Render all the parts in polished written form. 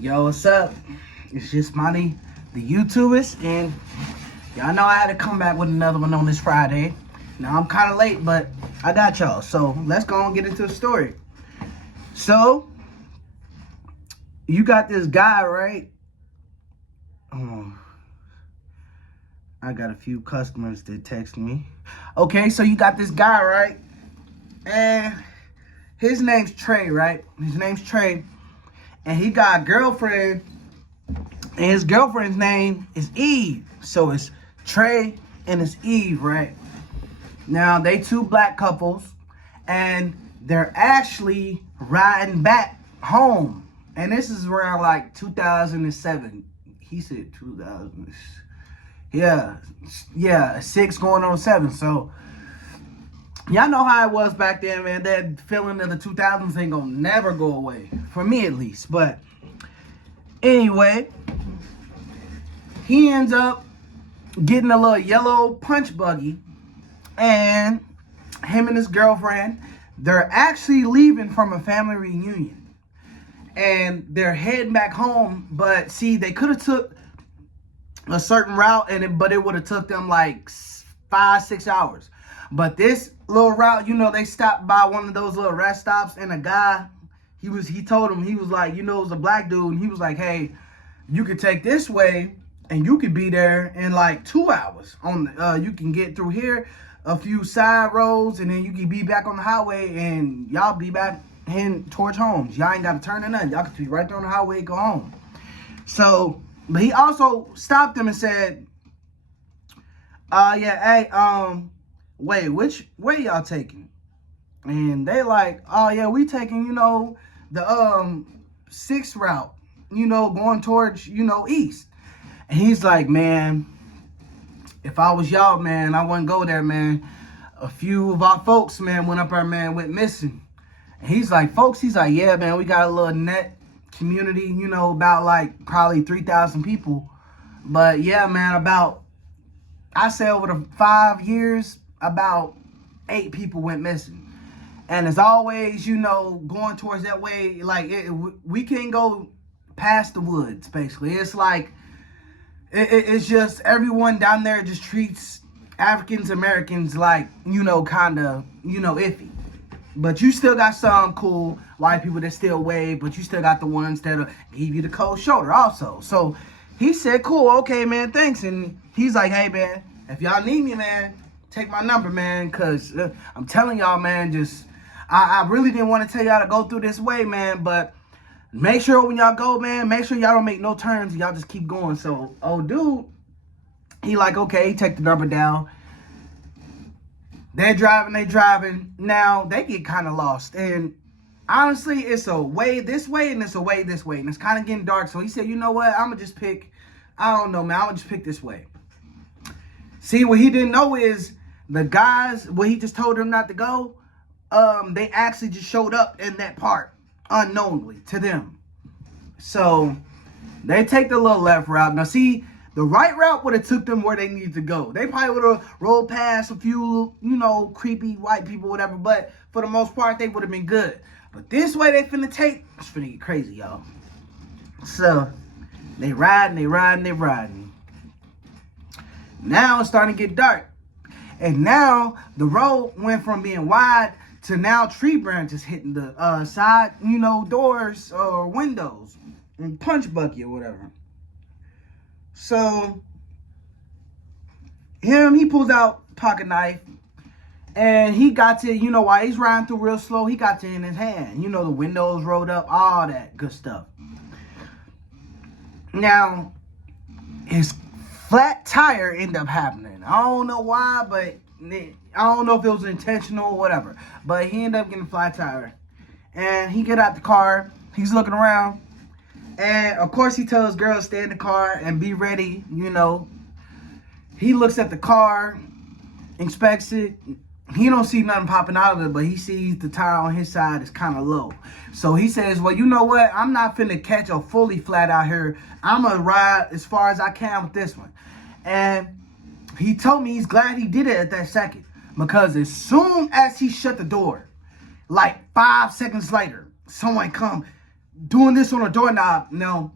Yo, what's up? It's just Monty, the YouTubers, and y'all know I had to come back with another one on this Friday. Now I'm kind of late, but I got y'all. So let's go and get into the story. So you got this guy, right? I got a few customers that text me. Okay, so you got this guy, right? And his name's Trey, right? His name's Trey. And he got a girlfriend, and his girlfriend's name is Eve. So it's Trey and it's Eve, right? Now, they two black couples, and they're actually riding back home. And this is around like 2007. He said 2000. Yeah, 6 going on 7. So, y'all know how it was back then, man. That feeling of the 2000s ain't gonna never go away. For me, at least. But anyway, he ends up getting a little yellow punch buggy. And him and his girlfriend, they're actually leaving from a family reunion. And they're heading back home. But see, they could have took a certain route, but it would have took them like 5-6 hours. But this little route, they stopped by one of those little rest stops, and a guy, he told him, he was like, it was a black dude, and he was like, hey, you could take this way, and you could be there in like 2 hours. You can get through here, a few side roads, and then you can be back on the highway, and y'all be back heading towards homes. Y'all ain't got to turn or nothing. Y'all can be right there on the highway and go home. So, but he also stopped them and said, wait, which way y'all taking? And they like, oh yeah, we taking, the 6th route, going towards, east. And he's like, man, if I was y'all, man, I wouldn't go there, man. A few of our folks, man, went up there, man, went missing. And he's like, yeah, man, we got a little net community, about like probably 3,000 people. But yeah, man, I say over the 5 years, about 8 people went missing. And as always, going towards that way, like we can't go past the woods, basically. It's like, it's just everyone down there just treats Africans Americans like, kind of, iffy. But you still got some cool white people that still wave, but you still got the ones that'll give you the cold shoulder also. So he said, cool, okay, man, thanks. And he's like, hey, man, if y'all need me, man, take my number, man, because I'm telling y'all, man, I really didn't want to tell y'all to go through this way, man, but make sure when y'all go, man, make sure y'all don't make no turns. Y'all just keep going. So, dude, he like, okay, he take the number down. They're driving. Now, they get kind of lost. And honestly, it's a way this way and it's a way this way. And it's kind of getting dark. So he said, you know what? I'm going to just pick, I don't know, man. I'm going to just pick this way. See, what he didn't know is the guys, what he just told them not to go, they actually just showed up in that part unknowingly to them. So they take the little left route. Now, see, the right route would have took them where they needed to go. They probably would have rolled past a few, creepy white people, whatever. But for the most part, they would have been good. But this way they finna take, it's finna get crazy, y'all. So they riding. Now it's starting to get dark. And now the road went from being wide to now tree branches hitting the side, doors or windows and punch bucket or whatever. So he pulls out pocket knife, and he got to, while he's riding through real slow, he got to in his hand. The windows rolled up, all that good stuff. Now, his flat tire ended up happening. I don't know why, but I don't know if it was intentional or whatever. But he ended up getting a flat tire. And he get out the car. He's looking around. And, of course, he tells girls stay in the car and be ready, He looks at the car, inspects it. He don't see nothing popping out of it, but he sees the tire on his side is kind of low. So he says, well, you know what? I'm not finna catch a fully flat out here. I'm going to ride as far as I can with this one. And he told me he's glad he did it at that second. Because as soon as he shut the door, like 5 seconds later, someone come doing this on a doorknob. Now,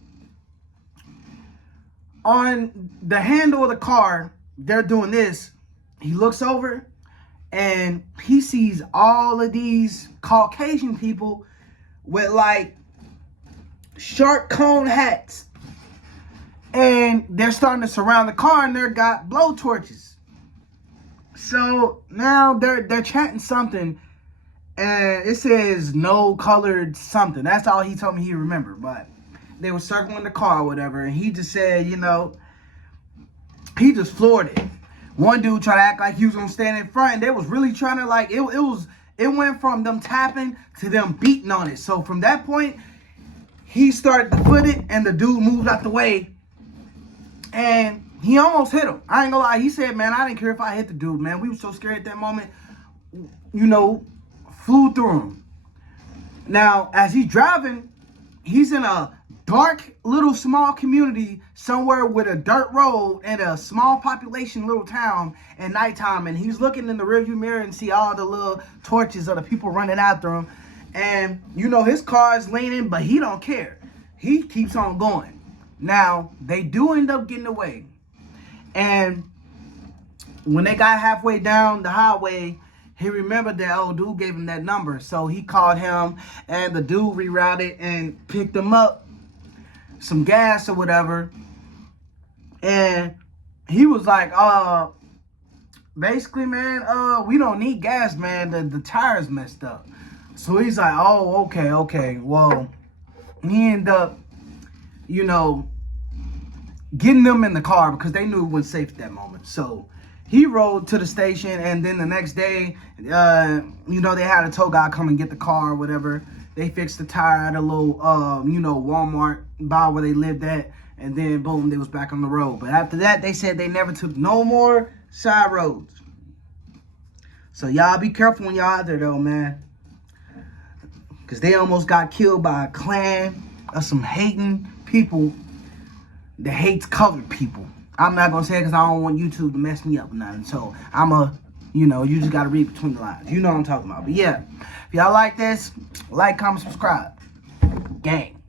on the handle of the car, they're doing this. He looks over and he sees all of these Caucasian people with like sharp cone hats. And they're starting to surround the car and they've got blow torches. So now they're chanting something. And it says no colored something. That's all he told me he remembered. But they were circling the car or whatever. And he just said, you know, he just floored it. One dude tried to act like he was gonna stand in front, and they was really trying to like it went from them tapping to them beating on it. So from that point, he started to foot it, and the dude moved out the way, and he almost hit him. I ain't gonna lie. He said, "Man, I didn't care if I hit the dude, man. We were so scared at that moment, you know, flew through him." Now, as he's driving, he's in a dark little small community somewhere with a dirt road and a small population little town at nighttime, and he's looking in the rearview mirror and see all the little torches of the people running after him. And you know, his car is leaning, but he don't care. He keeps on going. Now, they do end up getting away, and when they got halfway down the highway, he remembered that old dude gave him that number. So he called him, and the dude rerouted and picked him up some gas or whatever. And he was like, basically, man, we don't need gas, man. The tire's messed up. So he's like, oh, okay. Well, he ended up, you know, getting them in the car because they knew it was safe at that moment. So he rode to the station, and then the next day, you know, they had a tow guy come and get the car or whatever. They fixed the tire at a little, you know, Walmart by where they lived at, and then boom, they was back on the road. But after that, they said they never took no more side roads. So y'all be careful when y'all out there, though, man, because they almost got killed by a clan of some hating people that hates colored people. I'm not gonna say it because I don't want YouTube to mess me up or nothing. So you know, you just gotta read between the lines. You know what I'm talking about. But yeah, if y'all like this, like, comment, subscribe. Gang.